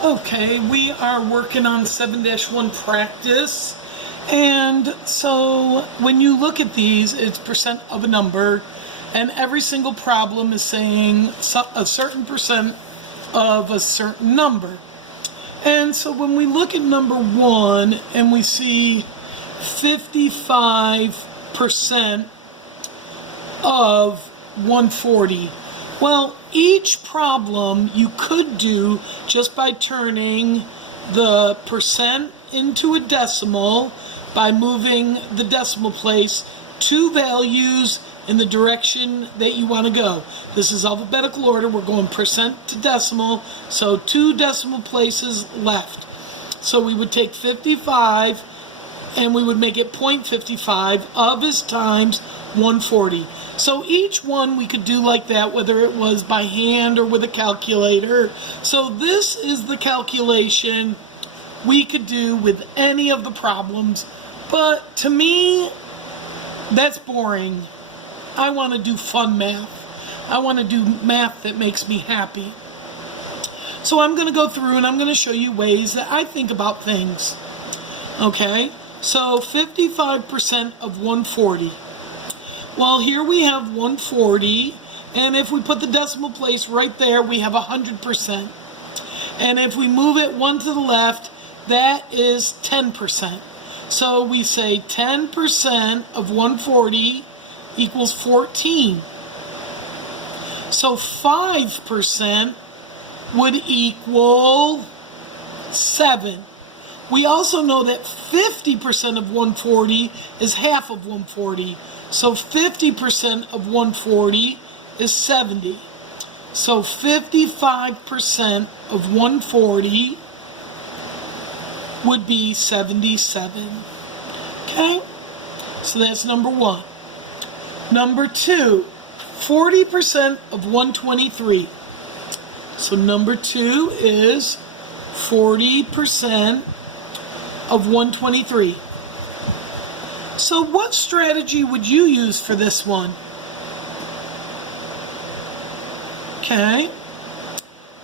Okay, we are working on 7-1 practice. And so when you look at these, it's percent of a number, and every single problem is saying a certain percent of a certain number. And so when we look at number 1 and we see 55% of 140, well, each problem you could do just by turning the percent into a decimal by moving the decimal place 2 values in the direction that you want to go. This is alphabetical order. We're going percent to decimal, so 2 decimal places left. So we would take 55 and we would make it 0.55 of is times 140. So each one we could do like that, whether it was by hand or with a calculator. So this is the calculation we could do with any of the problems. But to me, that's boring. I want to do fun math. I want to do math that makes me happy. So I'm going to go through and I'm going to show you ways that I think about things. Okay? So 55% of 140. Well, here we have 140, and if we put the decimal place right there, we have 100%. And if we move it 1 to the left, that is 10%. So we say 10% of 140 equals 14. So 5% would equal 7. We also know that 50% of 140 is half of 140. So 50% of 140 is 70. So 55% of 140 would be 77. Okay? So that's number 1. Number 2, 40% of 123. So number 2 is 40% of 123. So what strategy would you use for this one? Okay.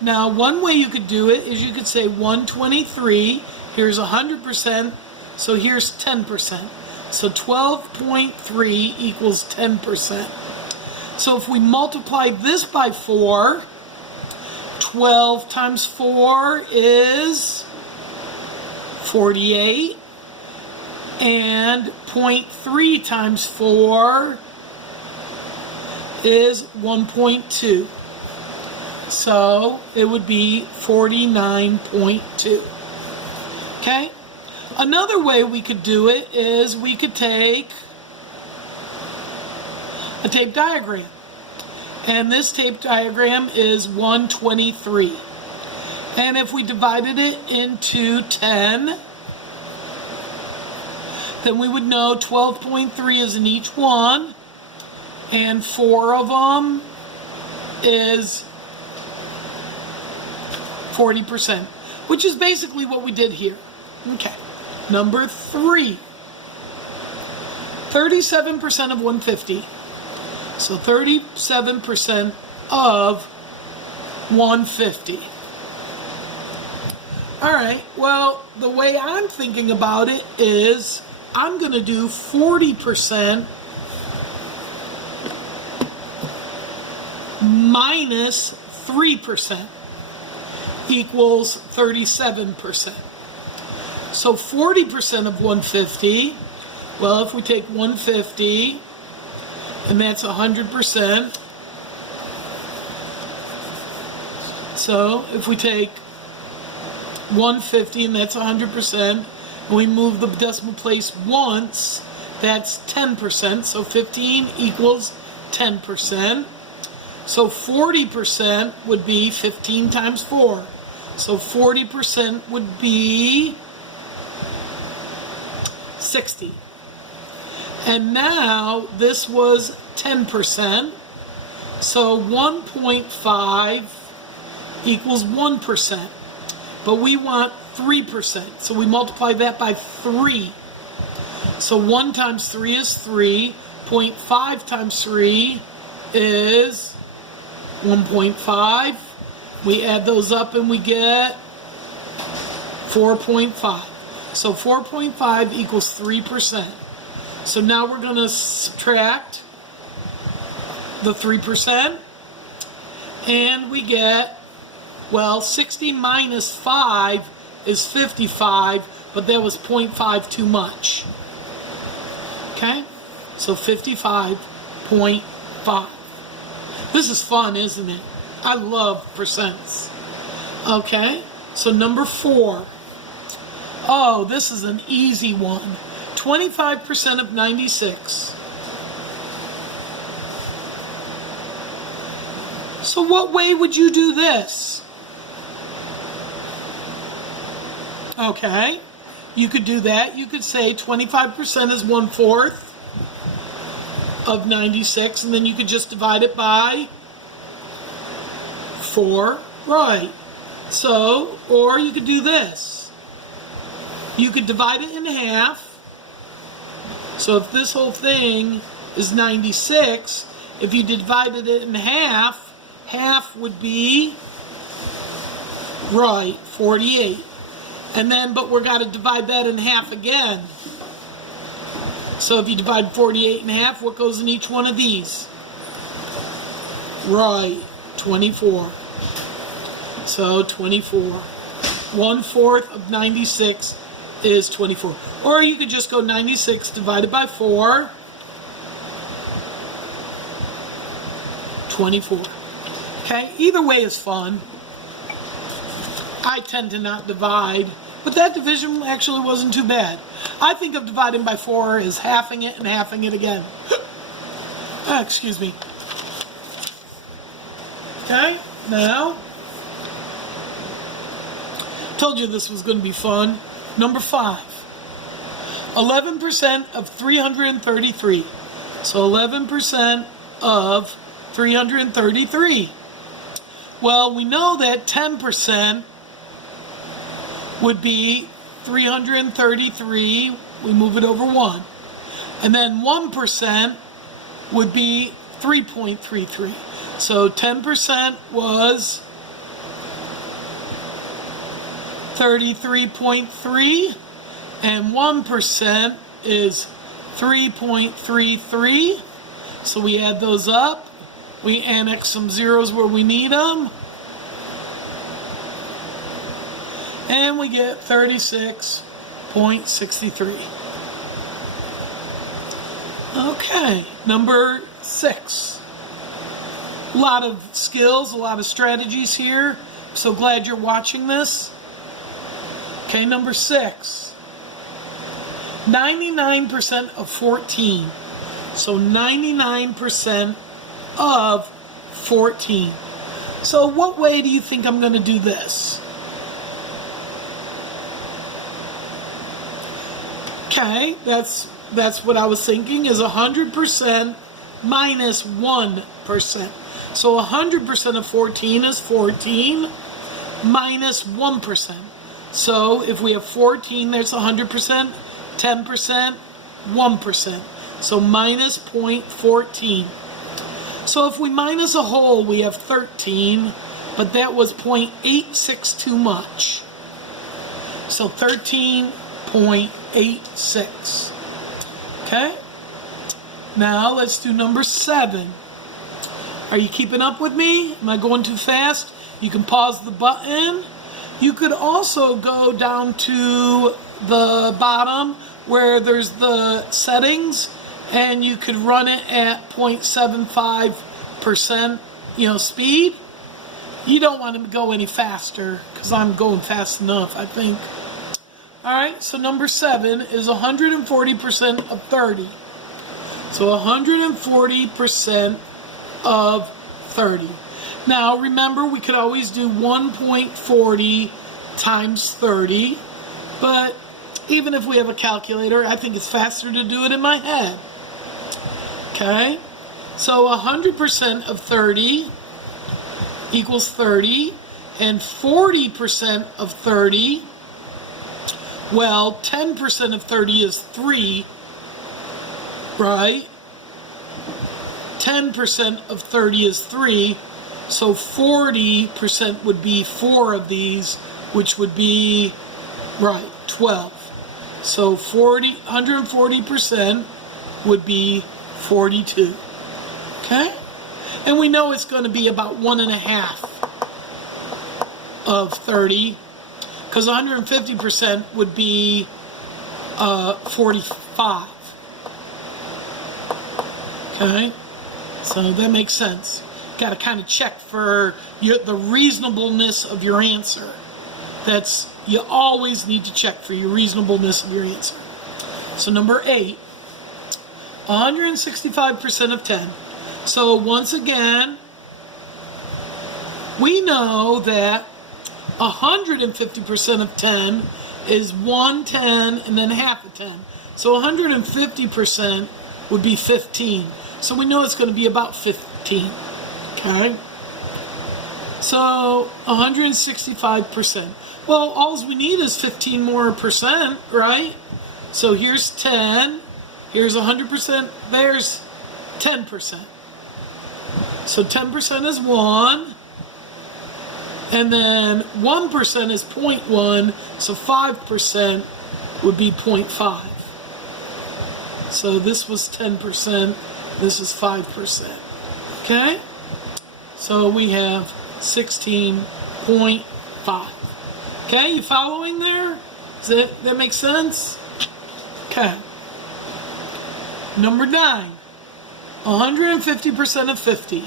Now, one way you could do it is you could say 123, here's 100%, so here's 10%. So 12.3 equals 10%. So if we multiply this by 4, 12 times 4 is 48. And 0.3 times 4 is 1.2. So it would be 49.2. Okay? Another way we could do it is we could take a tape diagram. And this tape diagram is 123. And if we divided it into 10, then we would know 12.3 is in each one, and 4 of them is 40%, which is basically what we did here. Okay. Number 3, 37% of 150. So 37% of 150. All right, well, the way I'm thinking about it is I'm going to do 40% minus 3% equals 37%. So 40% of 150, well, if we take 150, and that's 100%. So if we take 150, and that's 100%, and we move the decimal place once, that's 10%. So 15 equals 10%. So 40% would be 15 times 4. So 40% would be 60. And now this was 10%. So 1.5 equals 1%. But we want 3%. So we multiply that by 3. So 1 times 3 is 3. 0.5 times 3 is 1.5. We add those up and we get 4.5. So 4.5 equals 3%. So now we're going to subtract the 3%, and we get, well, 60 minus 5 is 55, but that was 0.5 too much. Okay? So 55.5. This is fun, isn't it? I love percents. Okay? So number 4. Oh, this is an easy one. 25% of 96. So what way would you do this? Okay, you could do that. You could say 25% is 1/4 of 96, and then you could just divide it by 4, right? So, or you could do this. You could divide it in half. So if this whole thing is 96, if you divided it in half, half would be, right, 48. And then, but we're got to divide that in half again. So if you divide 48 in half, what goes in each one of these? Right, 24. So 24. 1/4 of 96 is 24. Or you could just go 96 divided by 4. 24. Okay, either way is fun. I tend to not divide, but that division actually wasn't too bad. I think of dividing by 4 as halving it and halving it again. Excuse me. Okay, now, told you this was going to be fun. Number 5. 11% of 333. So 11% of 333. Well, we know that 10% would be 333. We move it over 1. And then 1% would be 3.33. So 10% was 33.3, and 1% is 3.33. So we add those up. We annex some zeros where we need them. And we get 36.63. Okay, number 6. A lot of skills, a lot of strategies here. I'm so glad you're watching this. Okay, number 6. 99% of 14. So 99% of 14. So what way do you think I'm going to do this? Okay, that's what I was thinking, is 100% minus 1%. So 100% of 14 is 14 minus 1%. So if we have 14, there's 100%, 10%, 1%. So minus 0.14. So if we minus a whole, we have 13, but that was 0.86 too much. So 13.86. Okay? Now let's do number 7. Are you keeping up with me? Am I going too fast? You can pause the button. You could also go down to the bottom where there's the settings, and you could run it at 0.75%, speed. You don't want to go any faster, because I'm going fast enough, I think. Alright, so number 7 is 140% of 30. So 140% of 30. Now remember, we could always do 1.40 times 30, but even if we have a calculator, I think it's faster to do it in my head. Okay, so 100% of 30 equals 30, and 40% of 30, well, 10% of 30 is 3, right? 10% of 30 is 3, so 40% would be 4 of these, which would be Right, 12. So 140% would be 42. Okay? And we know it's going to be about 1.5 of 30, because 150% would be 45. Okay? So that makes sense. Got to kind of check for the reasonableness of your answer. You always need to check for your reasonableness of your answer. So number 8, 165% of 10. So once again, we know that 150% of 10 is 1 10 and then half of 10. So 150% would be 15. So we know it's going to be about 15. Okay? So 165%. Well, all we need is 15 more percent, right? So here's 10. Here's 100%. There's 10%. So 10% is 1. And then 1% is 0.1. So 5% would be 0.5. So this was 10%. This is 5%. Okay? So we have 16.5. Okay, you following there? Does that make sense? Okay. Number 9, 150% of 50.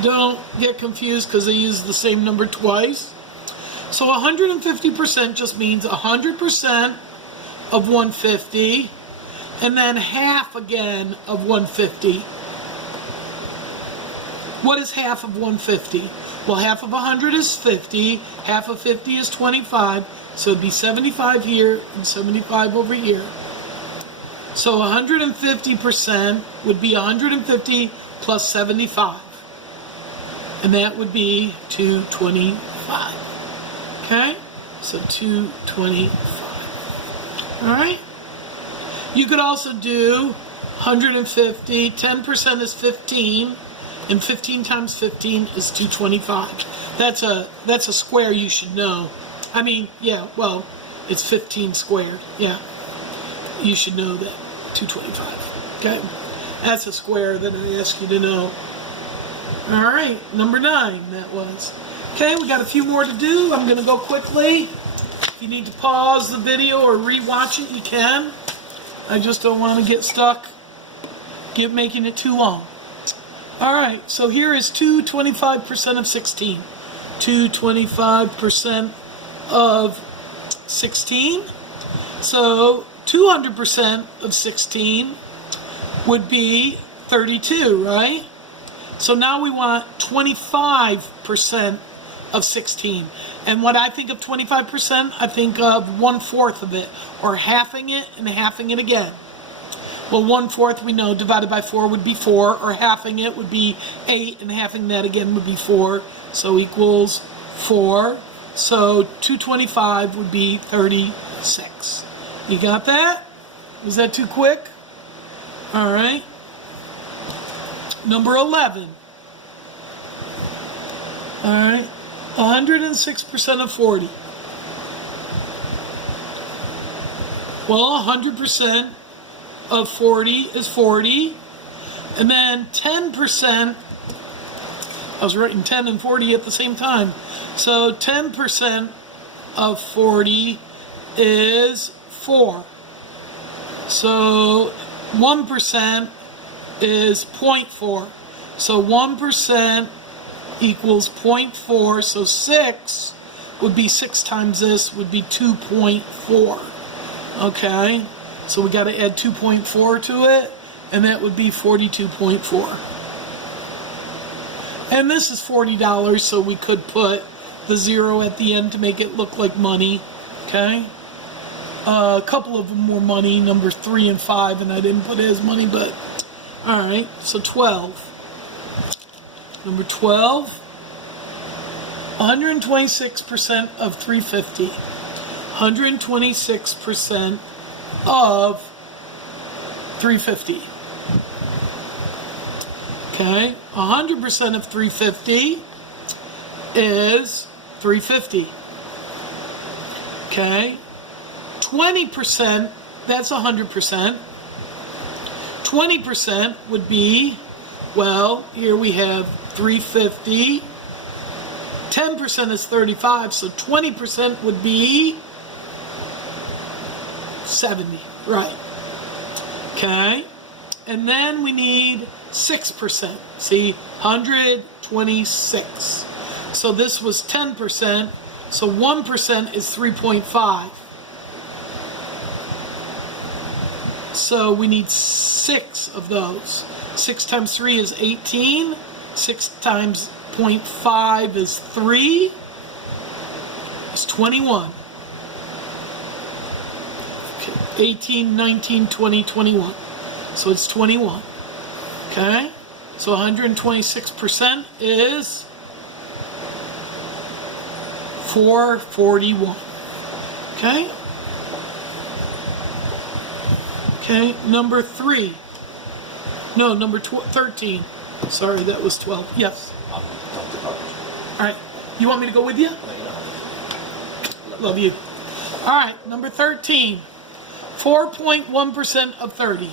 Don't get confused because they use the same number twice. So 150% just means 100% of 150, and then half again of 150. What is half of 150? Well, half of 100 is 50. Half of 50 is 25. So it'd be 75 here and 75 over here. So 150% would be 150 plus 75. And that would be 225. Okay? So 225. All right? You could also do 150. 10% is 15. And 15 times 15 is 225. That's a square you should know. I mean, yeah, well, it's 15 squared. Yeah. You should know that. 225. Okay? That's a square that I ask you to know. All right, number 9, that was. Okay, we got a few more to do. I'm going to go quickly. If you need to pause the video or re-watch it, you can. I just don't want to get stuck making it too long. All right, so here is 225% of 16. 225% of 16. So 200% of 16 would be 32, right? So now we want 25% of 16. And when I think of 25%, I think of 1/4 of it, or halving it and halving it again. Well, 1/4 we know divided by 4 would be 4, or halving it would be 8, and halving that again would be 4, so equals 4. So 225 would be 36. You got that? Was that too quick? All right. Number 11. All right. 106% of 40. Well, 100% of 40 is 40. And then 10%, I was writing 10 and 40 at the same time. So 10% of 40 is 4. So 1% is 0.4. So 1% equals 0.4. So 6 would be 6 times this would be 2.4. Okay? So we got to add 2.4 to it, and that would be 42.4. And this is $40, so we could put the 0 at the end to make it look like money. Okay? A couple of them were money, number 3 and 5, and I didn't put it as money, but all right. So 12. Number 12. 126% of 350. 126% of 350. Okay, 100% of 350 is 350. Okay? 20%, that's 100%. 20% would be, well, here we have 350. 10% is 35, so 20% would be 70, right? Okay? And then we need 6%. See, 126. So this was 10%, so 1% is 3.5. So we need 6 of those. 6 times 3 is 18. 6 times 0.5 is 3. It's 21. Okay. 18, 19, 20, 21. So it's 21. Okay? So 126% is 441. Okay? Okay, number 3. No, number 13. Sorry, that was 12. Yes. All right. You want me to go with you? Love you. All right, number 13. 4.1% of 30.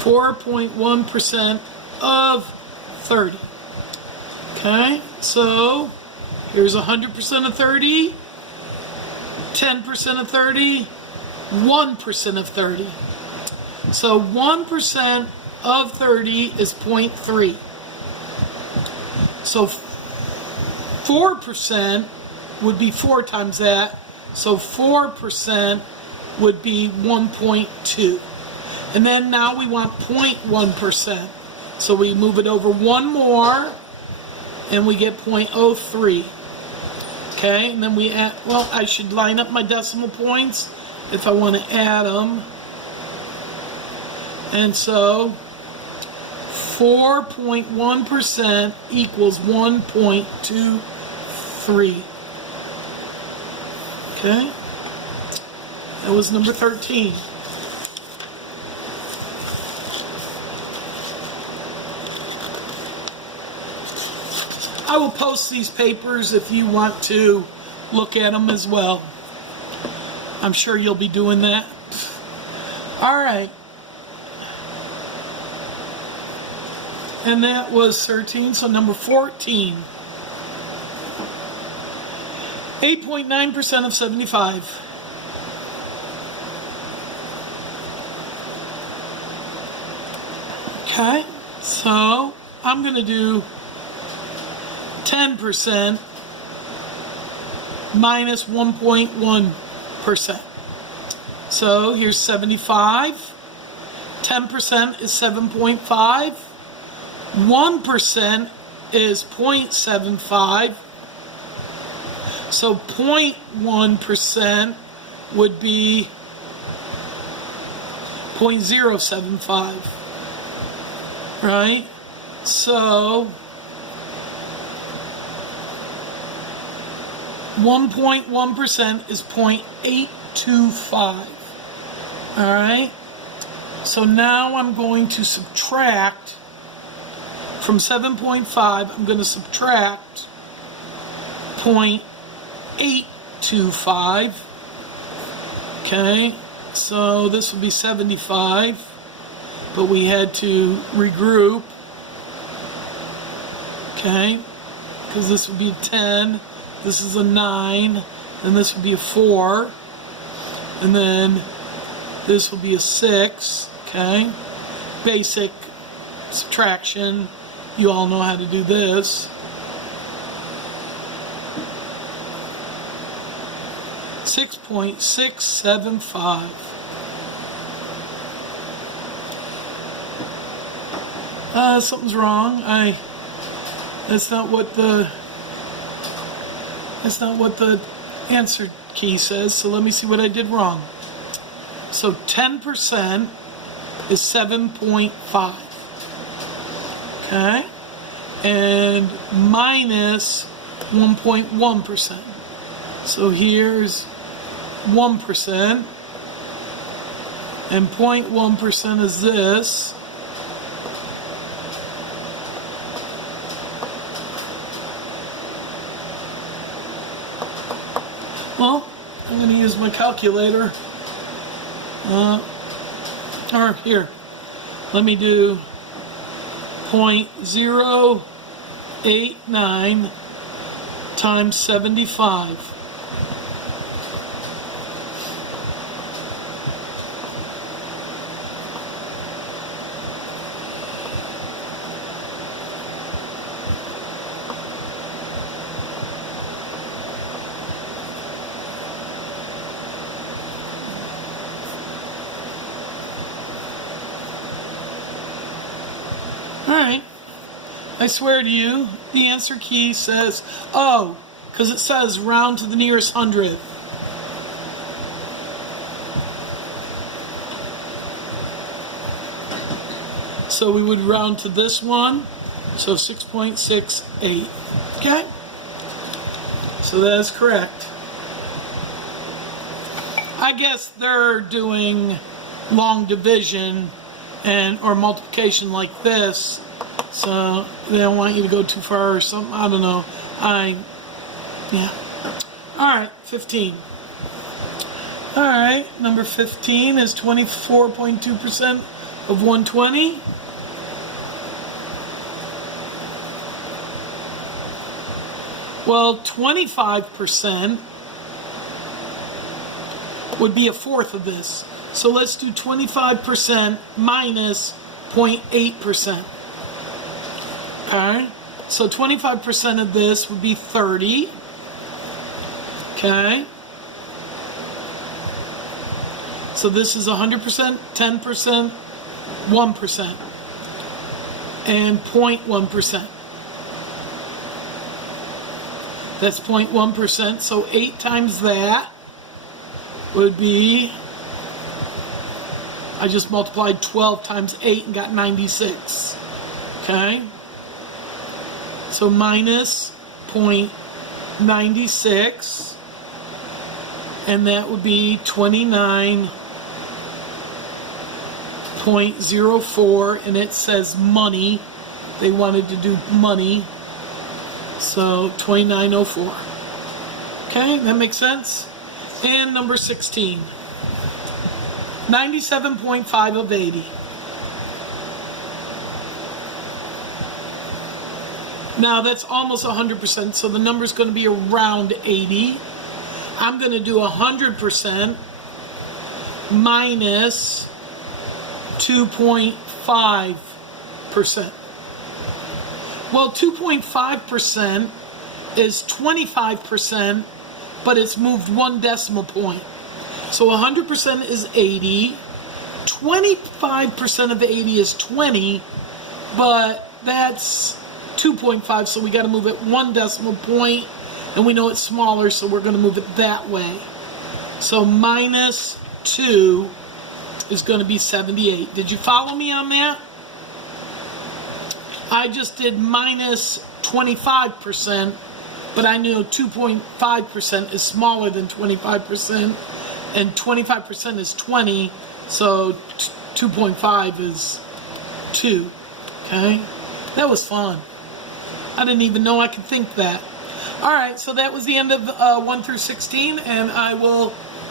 4.1% of 30. Okay, so here's 100% of 30, 10% of 30, 1% of 30. So 1% of 30 is 0.3. So 4% would be 4 times that. So 4% would be 1.2. And then now we want 0.1%. So we move it over one more and we get 0.03. Okay, and then we add, well, I should line up my decimal points if I want to add them. And so 4.1% equals 1.23. Okay, that was number 13. I will post these papers if you want to look at them as well. I'm sure you'll be doing that. All right. And that was 13, so number 14. 8.9% of 75. Okay, so I'm going to do 10% minus 1.1%. So here's 75. 10% is 7.5. 1% is 0.75. So 0.1% would be 0.075. Right? So 1.1% is 0.825. All right? So now I'm going to subtract from 7.5, I'm going to subtract 0.825. Okay? So this would be 75, but we had to regroup. Okay? Because this would be a 10. This is a 9, and this would be a 4, and then this will be a 6, okay? Basic subtraction, you all know how to do this. 6.675. Something's wrong. That's not what the answer key says, so let me see what I did wrong. So 10% is 7.5. Okay? And minus 1.1%. So here's 1%. And 0.1% is this. going to use my calculator. Or here, let me do 0.089 times 75. Alright, I swear to you, the answer key says, oh, because it says round to the nearest hundredth. So we would round to this one, so 6.68. Okay? So that is correct. I guess they're doing long division or multiplication like this, so they don't want you to go too far or something. I don't know. Yeah. Alright, 15. Alright, number 15 is 24.2% of 120. Well, 25% would be a fourth of this. So let's do 25% minus 0.8%. Okay? So 25% of this would be 30. Okay? So this is 100%, 10%, 1%, and 0.1%. That's 0.1%. So 8 times that would be, I just multiplied 12 times 8 and got 96. Okay? So minus 0.96, and that would be 29.04, and it says money. They wanted to do money. So 2904. Okay, that makes sense? And number 16. 97.5 of 80. Now that's almost 100%, so the number's going to be around 80. I'm going to do 100% minus 2.5%. Well, 2.5% is 25%, but it's moved 1 decimal point. So 100% is 80. 25% of 80 is 20, but that's 2.5, so we got to move it 1 decimal point, and we know it's smaller, so we're going to move it that way. So minus 2 is going to be 78. Did you follow me on that? I just did minus 25%, but I knew 2.5% is smaller than 25%, and 25% is 20, so 2.5 is 2. Okay? That was fun. I didn't even know I could think that. All right, so that was the end of 1 through 16, and I will